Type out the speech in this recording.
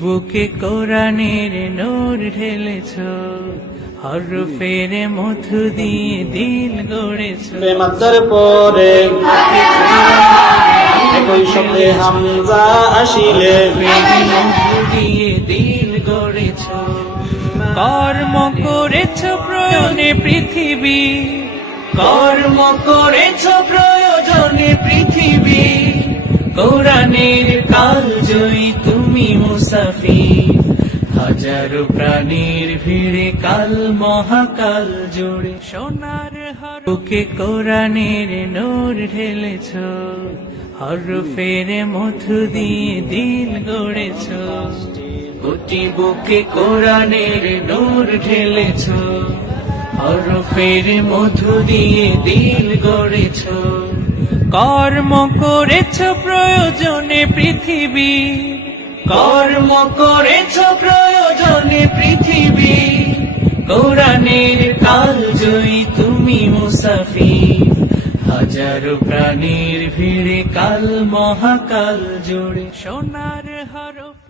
বুকে কোরআনের নোর ঢেলেছ হরফের মধু দিয়ে দিল গড়েছ। বেমাত্তার পরে একই সঙ্গে হামজা আসিলে। মধু দিয়ে দিল গড়েছ। কর্ম করেছ প্রয়োজনে পৃথিবী কর্ম করেছ প্রয়োজনে পৃথিবী। কোরআনের কাল জয়ী তুমি মুসাফির হাজারো প্রাণীর ভিড়ে কাল মহাকাল জুড়ে। সোনার হরকে কোরআনের নূর ঢেলেছ, হরফের মধু দিয়ে দিল গড়েছ। কোটি বুকে কোরআনের নূর ঢেলেছ, হরফের মধু দিয়ে দিল গড়েছ। কর্ম করেছ প্রয়োজনে পৃথিবী কর্ম করেছ প্রয়োজনে পৃথিবী। কোরআনের কাল জয়ী তুমি মুসাফি হাজারো প্রাণীর ভিড়ে কাল মহাকাল জুড়ে। সোনার হরফ